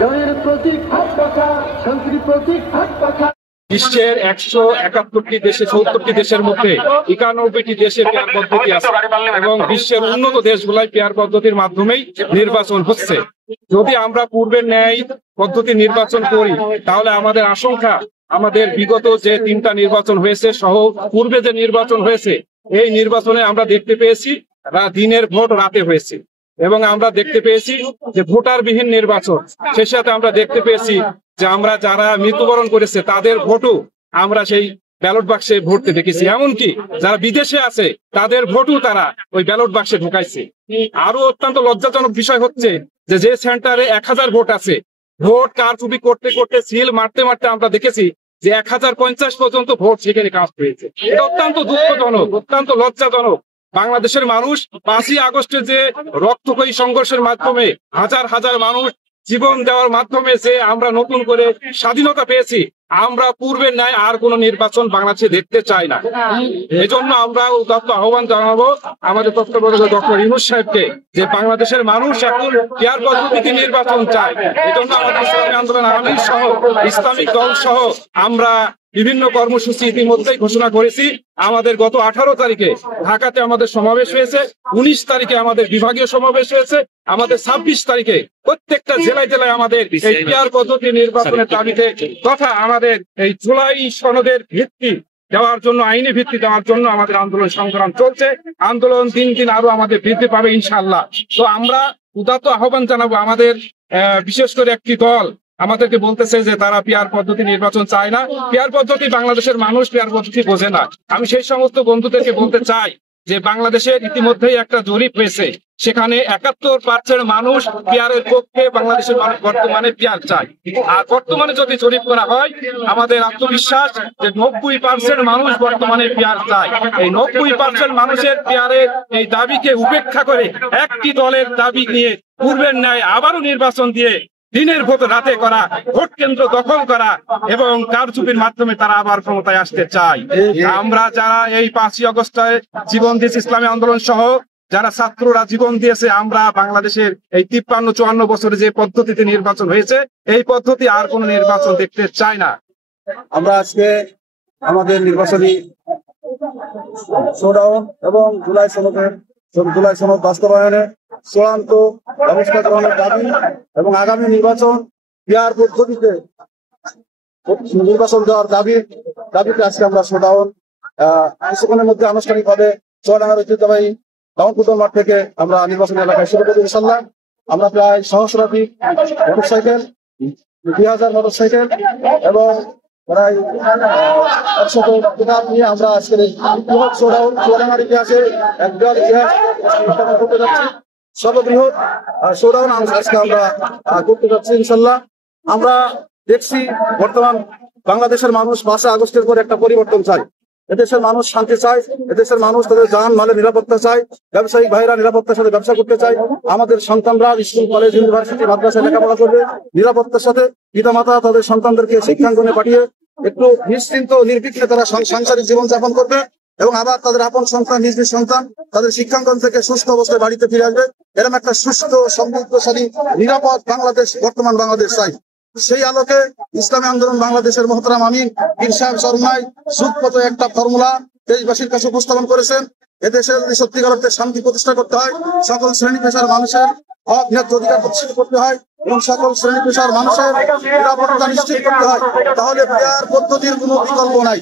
জয়ের প্রতীক হাত পাখা, শান্তির প্রতীক হাত পাখা। বিশ্বের 171টি দেশে 70টি দেশের মধ্যে 91টি দেশে পেয়ার পদ্ধতি আছে এবং বিশ্বের উন্নত দেশগুলোয় পেয়ার পদ্ধতির মাধ্যমেই নির্বাচন হচ্ছে। যদি আমরা পূর্বের ন্যায় পদ্ধতি নির্বাচন করি তাহলে আমাদের আশঙ্কা আমাদের বিগত যে 3টা নির্বাচন হয়েছে সহ পূর্বে যে নির্বাচন হয়েছে এই নির্বাচনে আমরা দেখতে পেয়েছি দিনের ভোট রাতে হয়েছে এবং আমরা দেখতে পেয়েছি যে ভোটারবিহীন নির্বাচন। সেই সাথে আমরা দেখতে পেয়েছি যে আমরা যারা মৃত্যুবরণ করেছে তাদের ভোটও আমরা সেই ব্যালট বাক্সে ভোটতে দেখেছি, এমনকি যারা বিদেশে আছে তাদের ভোটও তারা ওই ব্যালট বাক্সে ঢুকাইছে। আরো অত্যন্ত লজ্জাজনক বিষয় হচ্ছে যে সেন্টারে 1000 ভোট আছে, ভোট কারচুপি করতে করতে সিল মারতে মারতে আমরা দেখেছি যে 1050 পর্যন্ত ভোট সেখানে কাস্ট হয়েছে। এটা অত্যন্ত দুঃখজনক, অত্যন্ত লজ্জাজনক। বাংলাদেশের মানুষ 5ই আগস্টে যে রক্তক্ষয়ী সংঘর্ষের মাধ্যমে হাজার হাজার মানুষ জীবন দেওয়ার মাধ্যমে যে আমরা নতুন করে স্বাধীনতা পেয়েছি, আমরা পূর্বের ন্যায় আর কোন নির্বাচন বাংলাদেশে দেখতে চাই না। এই জন্য আমরা উদাত্ত আহ্বান জানাবো আমাদের তত্ত্বাবধায়ক ডক্টর ইউনূস সাহেবকে যে বাংলাদেশের মানুষ এখন পেয়ার পদ্ধতিতে নির্বাচন চায়। এই জন্য আমাদের ইসলামী আন্দোলন আমির সহ ইসলামিক দল সহ আমরা বিভিন্ন কর্মসূচি ইতিমধ্যেই ঘোষণা করেছি। আমাদের গত 18 তারিখে ঢাকাতে আমাদের সমাবেশ হয়েছে, 19 তারিখে আমাদের বিভাগীয় সমাবেশ হয়েছে, আমাদের 26 তারিখে প্রত্যেকটা জেলায় জেলায় আমাদের এই পেয়ার পদ্ধতি নির্বাচনের দাবিতে তথা আমাদের এই জুলাই সনদের ভিত্তি দেওয়ার জন্য, আইনি ভিত্তি দেওয়ার জন্য আমাদের আন্দোলন সংগ্রাম চলছে। আন্দোলন দিন দিন আরো আমাদের বৃদ্ধি পাবে ইনশাআল্লাহ। তো আমরা উদাত্ত আহ্বান জানাবো আমাদের বিশেষ করে একটি দল আমাদেরকে বলতেছে যে তারা পেয়ার পদ্ধতি নির্বাচন চায় না, পেয়ার পদ্ধতি বাংলাদেশের মানুষ পেয়ার পদ্ধতি বোঝে না। আমি সেই সমস্ত বন্ধুদেরকে বলতে চাই যে বাংলাদেশের ইতিমধ্যেই একটা জরিপ হয়েছে, সেখানে 71% মানুষ পেয়ারের পক্ষে বাংলাদেশের মানুষ বর্তমানে পেয়ার চায়। আর বর্তমানে যদি জরিপ করা হয় আমাদের আত্মবিশ্বাস যে 90% মানুষ বর্তমানে পেয়ার চায়। এই 90% মানুষের পেয়ারের এই দাবিকে উপেক্ষা করে একটি দলের দাবি নিয়ে পূর্বের ন্যায় আবারও নির্বাচন দিয়ে দিনের ভোট রাতে করা, ভোট কেন্দ্র দখল করা এবং কারচুপির মাধ্যমে তারা আবার ক্ষমতায় আসতে চায়। আমরা যারা এই 5ই আগস্টে জীবন দিয়েছি, ইসলামী আন্দোলন সহ যারা ছাত্ররা জীবন দিয়েছে, আমরা বাংলাদেশের এই 53-54 বছরে যে পদ্ধতিতে নির্বাচন হয়েছে এই পদ্ধতি আর কোন নির্বাচন দেখতে চাই না। আমরা আজকে আমাদের নির্বাচনী শোডাউন এবং জুলাই সনদ বাস্তবায়নে চূড়ান্ত ব্যবস্থা গ্রহণের দাবি এবং আগামী নির্বাচন পেয়ার পদ্ধতিতে নির্বাচন দেওয়ার দাবিতে আজকে আমরা শোডাউন কিছুক্ষণের মধ্যে আনুষ্ঠানিকভাবে চুয়াডাঙ্গার ঐতিহ্যবাহী টাউন ফুটবল মাঠ থেকে আমরা নির্বাচনী এলাকায় শুরু করি ইনশাল্লাহ। আমরা প্রায় সহস্রাধিক মোটরসাইকেল, 2000 মোটরসাইকেল এবং প্রায় 100 পিকআপ নিয়ে আমরা আজকের এই বৃহৎ শোডাউন চুয়াডাঙ্গার ইতিহাসে এক বিরাট ইতিহাস স্থাপন করতে যাচ্ছি। সর্ববৃহৎ শোডাউন আজকে আমরা করতে যাচ্ছি ইনশাল্লাহ। আমরা দেখছি বর্তমান বাংলাদেশের মানুষ 5 আগস্টের পর একটা পরিবর্তন চায়। এদেশের মানুষ শান্তি চায়, এদেশের মানুষ তাদের জান মালের নিরাপত্তা চায়, ব্যবসায়িক ভাইরা নিরাপত্তার সাথে ব্যবসা করতে চায়, আমাদের সন্তানরা স্কুল কলেজ ইউনিভার্সিটি মাদ্রাসায় লেখাপড়া করবে নিরাপত্তার সাথে, পিতামাতা তাদের সন্তানদেরকে শিক্ষাঙ্গনে পাঠিয়ে একটু নিশ্চিন্ত নির্বিঘ্নে তারা সাংসারিক জীবন যাপন করবে এবং আবার তাদের আপন সন্তান নিজ নিজ সন্তান তাদের শিক্ষাঙ্গন থেকে সুস্থ অবস্থায় বাড়িতে ফিরে আসবে। এরকম একটা সুস্থ সমৃদ্ধশালী নিরাপদ বাংলাদেশ বর্তমান বাংলাদেশ চাই। সেই আলোকে ইসলামী আন্দোলন বাংলাদেশের মহতারাম আমির পীর সাহেব শর্মায় সুদপথ একটা ফর্মুলা দেশবাসীর কাছে উপস্থাপন করেছেন। এদেশে যদি সত্যিকার অর্থে শান্তি প্রতিষ্ঠা করতে হয়, সকল শ্রেণী পেশার মানুষের হক ন্যায্য অধিকার প্রতিষ্ঠিত করতে হয় এবং সকল শ্রেণী পেশার মানুষের নিরাপত্তা নিশ্চিত করতে হয়, তাহলে পেয়ার পদ্ধতির কোনো বিকল্প নাই।